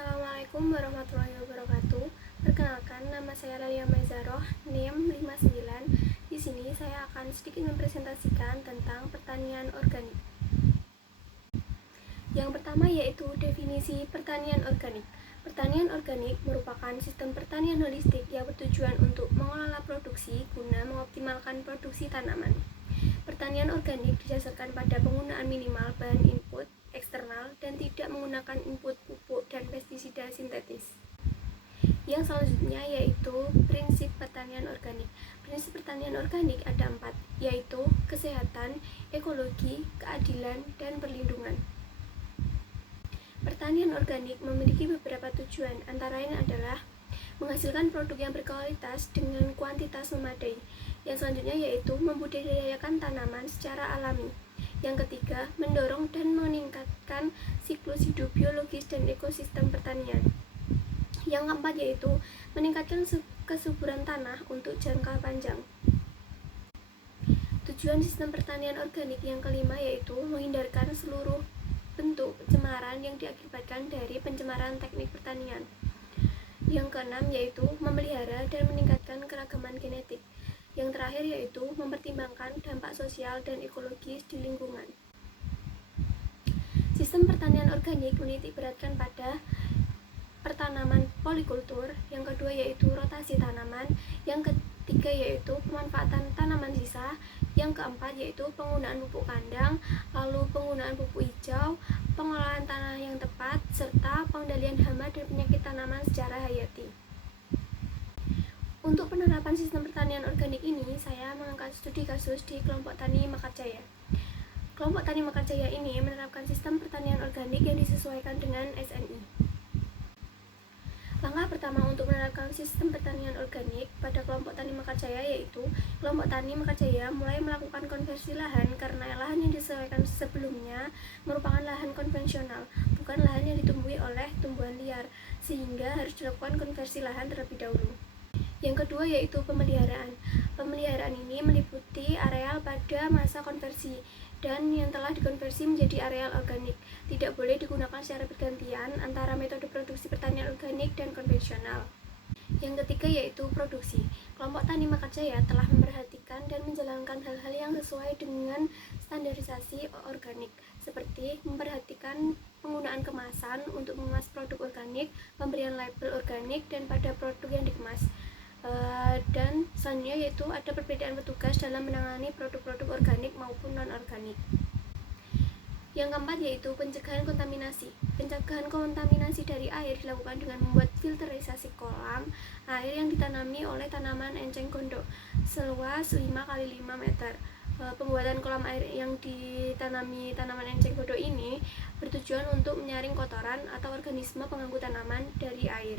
Assalamualaikum warahmatullahi wabarakatuh. Perkenalkan, nama saya Lalia Maizaroh, NIM 59. Di sini saya akan sedikit mempresentasikan tentang pertanian organik. Yang pertama yaitu definisi pertanian organik. Pertanian organik merupakan sistem pertanian holistik yang bertujuan untuk mengelola produksi guna mengoptimalkan produksi tanaman. Pertanian organik didasarkan pada penggunaan minimal bahan input eksternal dan tidak menggunakan input pupuk dan pestisida sintetis. Yang selanjutnya yaitu prinsip pertanian organik. Prinsip pertanian organik ada 4, yaitu kesehatan, ekologi, keadilan, dan perlindungan. Pertanian organik memiliki beberapa tujuan, antara lain adalah menghasilkan produk yang berkualitas dengan kuantitas memadai. Yang selanjutnya yaitu membudidayakan tanaman secara alami. Yang ketiga, mendorong dan meningkatkan siklus hidup biologis dan ekosistem pertanian. Yang keempat yaitu meningkatkan kesuburan tanah untuk jangka panjang. Tujuan sistem pertanian organik yang kelima yaitu menghindarkan seluruh bentuk pencemaran yang diakibatkan dari pencemaran teknik pertanian. Yang keenam yaitu memelihara dan meningkatkan keragaman genetik. Yang terakhir yaitu mempertimbangkan dampak sosial dan ekologis di lingkungan. Sistem pertanian organik menitik beratkan pada pertanaman polikultur, yang kedua yaitu rotasi tanaman, yang ketiga yaitu pemanfaatan tanaman sisa, yang keempat yaitu penggunaan pupuk kandang, lalu penggunaan pupuk hijau, pengolahan tanah yang tepat, serta pengendalian hama dan penyakit tanaman secara hayati. Untuk penerapan sistem pertanian organik ini, saya mengangkat studi kasus di kelompok tani Mekarjaya. Kelompok tani Mekarjaya ini menerapkan sistem pertanian organik yang disesuaikan dengan SNI. Langkah pertama untuk menerapkan sistem pertanian organik pada kelompok tani Mekarjaya yaitu kelompok tani Mekarjaya mulai melakukan konversi lahan karena lahan yang disesuaikan sebelumnya merupakan lahan konvensional, bukan lahan yang ditumbuhi oleh tumbuhan liar, sehingga harus dilakukan konversi lahan terlebih dahulu. Yang kedua yaitu pemeliharaan. Pemeliharaan ini meliputi areal pada masa konversi dan yang telah dikonversi menjadi areal organik. Tidak boleh digunakan secara bergantian antara metode produksi pertanian organik dan konvensional. Yang ketiga yaitu produksi. Kelompok tani Mekarjaya telah memperhatikan dan menjalankan hal-hal yang sesuai dengan standarisasi organik, seperti memperhatikan penggunaan kemasan untuk mengemas produk organik, pemberian label organik dan pada produk yang dikemas. Dan selanjutnya yaitu ada perbedaan petugas dalam menangani produk-produk organik maupun non-organik. Yang keempat yaitu pencegahan kontaminasi. Pencegahan kontaminasi dari air dilakukan dengan membuat filterisasi kolam air yang ditanami oleh tanaman enceng gondok seluas 5x5 meter. Pembuatan kolam air yang ditanami tanaman enceng gondok ini bertujuan untuk menyaring kotoran atau organisme pengganggu tanaman dari air.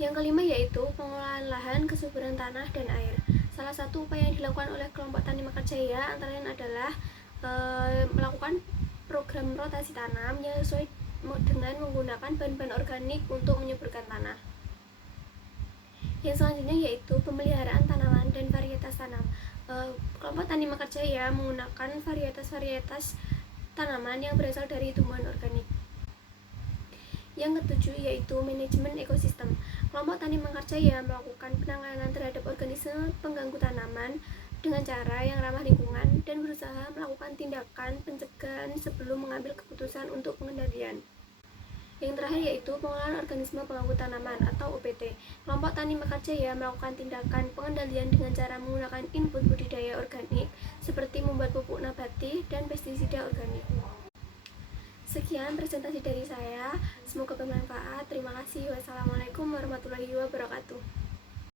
Yang kelima yaitu pengolahan lahan, kesuburan tanah, dan air. Salah satu upaya yang dilakukan oleh kelompok tani Mekarjaya antara lain adalah melakukan program rotasi tanam yang sesuai dengan menggunakan bahan-bahan organik untuk menyuburkan tanah. Yang selanjutnya yaitu pemeliharaan tanaman dan varietas tanam. Kelompok tani Mekarjaya menggunakan varietas tanaman yang berasal dari tumbuhan organik. Yang ketujuh yaitu manajemen ekosistem. Kelompok tani Mekarjaya melakukan penanganan terhadap organisme pengganggu tanaman dengan cara yang ramah lingkungan dan berusaha melakukan tindakan pencegahan sebelum mengambil keputusan untuk pengendalian. Yang terakhir yaitu pengolahan organisme pengganggu tanaman atau OPT. Kelompok tani Mekarjaya melakukan tindakan pengendalian dengan cara menggunakan input budidaya organik seperti membuat pupuk nabati dan pestisida organik. Sekian presentasi dari saya, semoga bermanfaat. Terima kasih. Wassalamualaikum warahmatullahi wabarakatuh.